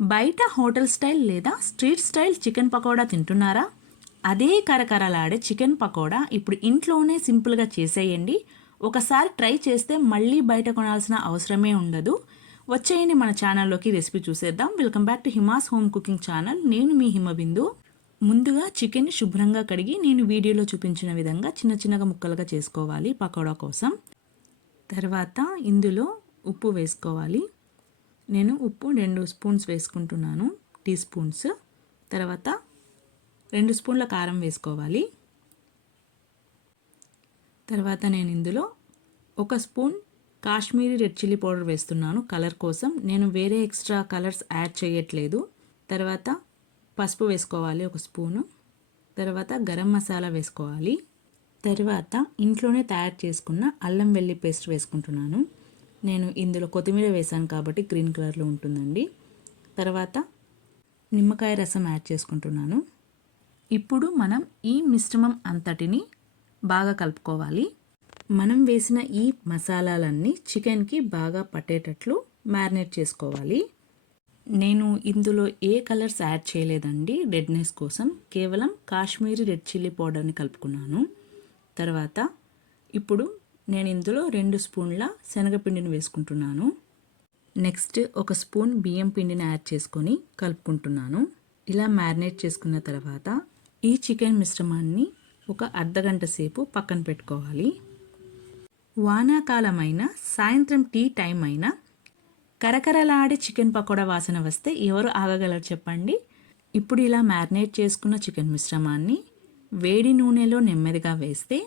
బయట hotel style లేదా street style chicken pakoda తింటున్నారా? అదే కరకరలాడే చికెన్ పకోడా ఇప్పుడు ఇంట్లోనే సింపుల్గా చేసేయండి. ఒకసారి ట్రై చేస్తే మళ్ళీ బయట కొనాల్సిన అవసరమే ఉండదు. వచ్చేయండి మన ఛానల్లోకి రెసిపీ చూసేద్దాం. Welcome back to Hima's home cooking channel. నేను మీ హిమబిందు. ముందుగా చికెన్ని శుభ్రంగా కడిగి నేను వీడియోలో చూపించిన విధంగా చిన్న చిన్నగా ముక్కలుగా చేసుకోవాలి పకోడా కోసం. తర్వాత ఇందులో ఉప్పు వేసుకోవాలి. నేను ఉప్పు 2 స్పూన్స్ వేసుకుంటున్నాను, టీ స్పూన్స్. తర్వాత 2 స్పూన్ల కారం వేసుకోవాలి. తర్వాత నేను ఇందులో 1 spoon Kashmiri red chilli powder వేస్తున్నాను కలర్ కోసం. నేను వేరే ఎక్స్ట్రా కలర్స్ యాడ్ చేయట్లేదు. తర్వాత పసుపు వేసుకోవాలి 1 స్పూను. తర్వాత గరం మసాలా వేసుకోవాలి. తర్వాత ఇంట్లోనే తయారు చేసుకున్న అల్లం వెల్లి పేస్ట్ వేసుకుంటున్నాను. నేను ఇందులో కొత్తిమీర వేసాను కాబట్టి గ్రీన్ కలర్లో ఉంటుందండి. తర్వాత నిమ్మకాయ రసం యాడ్ చేసుకుంటున్నాను. ఇప్పుడు మనం ఈ మిశ్రమం అంతటిని బాగా కలుపుకోవాలి. మనం వేసిన ఈ మసాలాలన్నీ చికెన్కి బాగా పట్టేటట్లు మ్యారినేట్ చేసుకోవాలి. నేను ఇందులో ఏ కలర్స్ యాడ్ చేయలేదండి రెడ్నెస్ కోసం. కేవలం కాశ్మీరీ రెడ్ చిల్లీ పౌడర్ని కలుపుకున్నాను. తర్వాత ఇప్పుడు నేను ఇందులో 2 స్పూన్ల శనగపిండిని వేసుకుంటున్నాను. నెక్స్ట్ 1 స్పూన్ బియ్యం పిండిని యాడ్ చేసుకొని కలుపుకుంటున్నాను. ఇలా మ్యారినేట్ చేసుకున్న తర్వాత ఈ చికెన్ మిశ్రమాన్ని ఒక అర్ధగంట సేపు పక్కన పెట్టుకోవాలి. వానాకాలమైన సాయంత్రం టీ టైం అయినా కరకరలాడే చికెన్ పకోడా వాసన వస్తే ఎవరు ఆగగలరు చెప్పండి. ఇప్పుడు ఇలా మ్యారినేట్ చేసుకున్న చికెన్ మిశ్రమాన్ని వేడి నూనెలో నెమ్మదిగా వేస్తే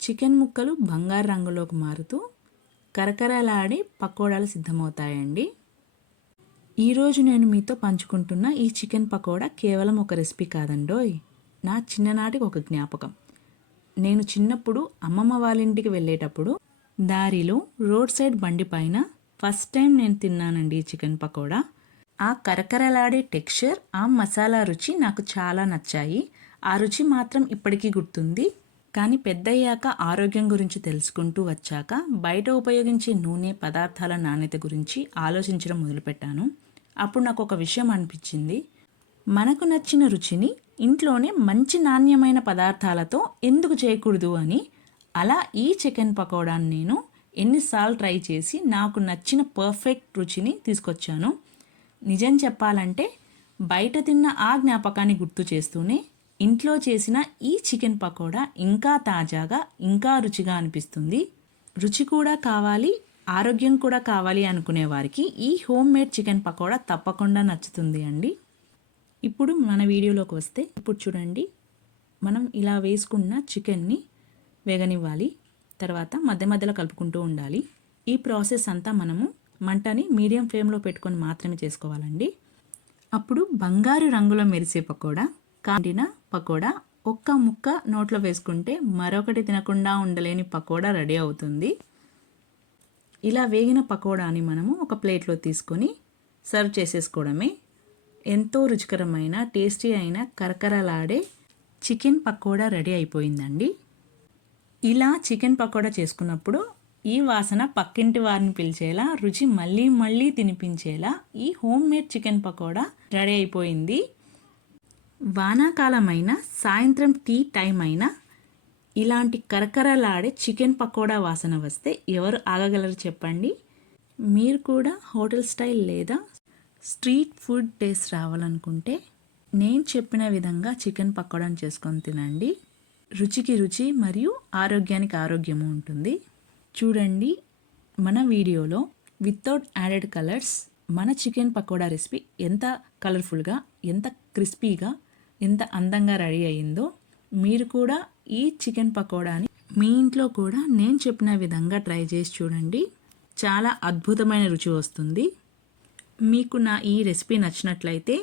చికెన్ ముక్కలు బంగారు రంగులోకి మారుతూ కరకరలాడి పకోడాలు సిద్ధమవుతాయండి. ఈరోజు నేను మీతో పంచుకుంటున్న ఈ చికెన్ పకోడా కేవలం ఒక రెసిపీ కాదండోయ్, నా చిన్ననాటికి ఒక జ్ఞాపకం. నేను చిన్నప్పుడు అమ్మమ్మ వాళ్ళ ఇంటికి వెళ్ళేటప్పుడు దారిలో రోడ్ సైడ్ బండి పైన ఫస్ట్ టైం నేను తిన్నానండి ఈ చికెన్ పకోడా. ఆ కరకరలాడే టెక్స్చర్, ఆ మసాలా రుచి నాకు చాలా నచ్చాయి. ఆ రుచి మాత్రం ఇప్పటికీ గుర్తుంది. కానీ పెద్దయ్యాక ఆరోగ్యం గురించి తెలుసుకుంటూ వచ్చాక బయట ఉపయోగించే నూనె పదార్థాల నాణ్యత గురించి ఆలోచించడం మొదలుపెట్టాను. అప్పుడు నాకు ఒక విషయం అనిపించింది. మనకు నచ్చిన రుచిని ఇంట్లోనే మంచి నాణ్యమైన పదార్థాలతో ఎందుకు చేయకూడదు అని. అలా ఈ చికెన్ పకోడాను నేను ఎన్నిసార్లు ట్రై చేసి నాకు నచ్చిన పర్ఫెక్ట్ రుచిని తీసుకొచ్చాను. నిజం చెప్పాలంటే బయట తిన్న ఆ జ్ఞాపకాన్ని గుర్తు చేస్తూనే ఇంట్లో చేసిన ఈ చికెన్ పకోడా ఇంకా తాజాగా ఇంకా రుచిగా అనిపిస్తుంది. రుచి కూడా కావాలి, ఆరోగ్యం కూడా కావాలి అనుకునే వారికి ఈ హోమ్ మేడ్ చికెన్ పకోడా తప్పకుండా నచ్చుతుంది అండి. ఇప్పుడు మన వీడియోలోకి వస్తే, ఇప్పుడు చూడండి, మనం ఇలా వేసుకున్న చికెన్ని వేగనివ్వాలి. తర్వాత మధ్య మధ్యలో కలుపుకుంటూ ఉండాలి. ఈ ప్రాసెస్ అంతా మనము మంటని మీడియం ఫ్లేమ్లో పెట్టుకొని మాత్రమే చేసుకోవాలండి. అప్పుడు బంగారు రంగులో మెరిసే పకోడా, కాండిన పకోడా, ఒక్క ముక్క నోట్లో వేసుకుంటే మరొకటి తినకుండా ఉండలేని పకోడా రెడీ అవుతుంది. ఇలా వేగిన పకోడాని మనము ఒక ప్లేట్లో తీసుకొని సర్వ్ చేసేసుకోవడమే. ఎంతో రుచికరమైన టేస్టీ అయిన కరకరలాడే చికెన్ పకోడా రెడీ అయిపోయిందండి. ఇలా చికెన్ పకోడా చేసుకున్నప్పుడు ఈ వాసన పక్కింటి వారిని పిలిచేలా, రుచి మళ్ళీ మళ్ళీ తినిపించేలా ఈ home made chicken pakoda ready అయిపోయింది. వానాకాలమైన సాయంత్రం టీ టైం అయినా ఇలాంటి కరకరలాడే చికెన్ పకోడా వాసన వస్తే ఎవరు ఆగగలరు చెప్పండి. మీరు కూడా హోటల్ స్టైల్ లేదా స్ట్రీట్ ఫుడ్ టేస్ట్ రావాలనుకుంటే నేను చెప్పిన విధంగా చికెన్ పకోడాను చేసుకొని తినండి. రుచికి రుచి మరియు ఆరోగ్యానికి ఆరోగ్యము ఉంటుంది. చూడండి, మన వీడియోలో వితౌట్ యాడెడ్ కలర్స్ మన చికెన్ పకోడా రెసిపీ ఎంత కలర్ఫుల్గా, ఎంత క్రిస్పీగా, ఎంత అందంగా రెడీ అయ్యిందో. మీరు కూడా ఈ చికెన్ పకోడాని మీ ఇంట్లో కూడా నేను చెప్పిన విధంగా ట్రై చేసి చూడండి. చాలా అద్భుతమైన రుచి వస్తుంది. మీకు నా ఈ రెసిపీ నచ్చినట్లయితే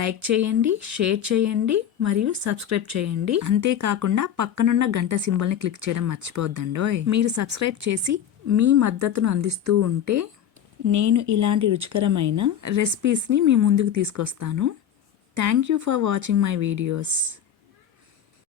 లైక్ చేయండి, షేర్ చేయండి మరియు సబ్స్క్రైబ్ చేయండి. అంతేకాకుండా పక్కనున్న గంట సింబల్ని క్లిక్ చేయడం మర్చిపోవద్దండోయ్. మీరు సబ్స్క్రైబ్ చేసి మీ మద్దతును అందిస్తూ ఉంటే నేను ఇలాంటి రుచికరమైన రెసిపీస్ని మీ ముందుకు తీసుకొస్తాను. Thank you for watching my videos.